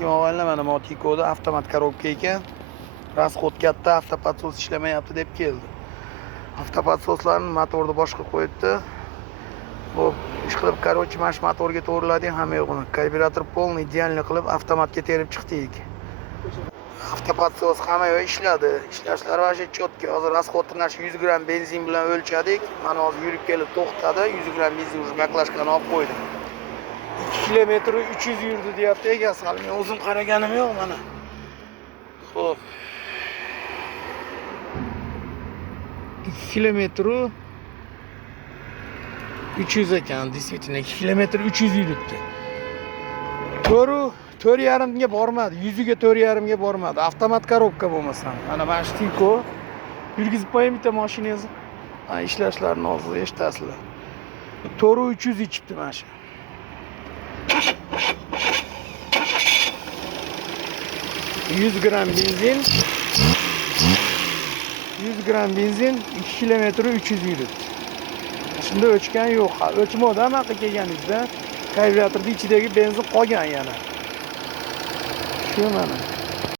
Mobaynda mana Motiko'da avtomat korobka ekan. Rasxod katta, avtopadsos ishlamayapti deb keldi. Avtopadsoslarni motorni boshqa qo'yibdi. Xo'p, ishqilib, короче, mana shu motorga to'g'riladik, hamma yo'qini. Karburator polniy idealniy qilib avtomatga terib chiqdik. Avtopatsos hamma yo'q ishladi. Ishlashlari vashe chotki. Hozir rasxodni 100 gram benzin bilan o'lchadik. Mana hozir yurib kelib to'xtadi. 100 gram benzin уже maklashkani olib qo'ydim. 2 kilometr 300 yurdi deyapti egasi. Hali men o'zim qaraganim yo'q mana. Xo'p. 2 kilometr 300 ekan, действительно 2 kilometr 300 yuribdi. 4,5 ga bormadi, 100 ga 4,5 ga bormadi. Avtomat korobka bo'lmasam. Mana shu Tiko yurgizib qo'ying bitta mashinangizni. Mana ishlashlarini hozir eshitasizlar. 4,300 ichibdi mana shu. 100 gram benzin 100 gram benzin 2 kilometr 300 yuribdi. Shunda o'chgan yo'q. O'chmadi ham aql kelganingizda karburatorning ichidagi benzin qolgan yana. Shu mana.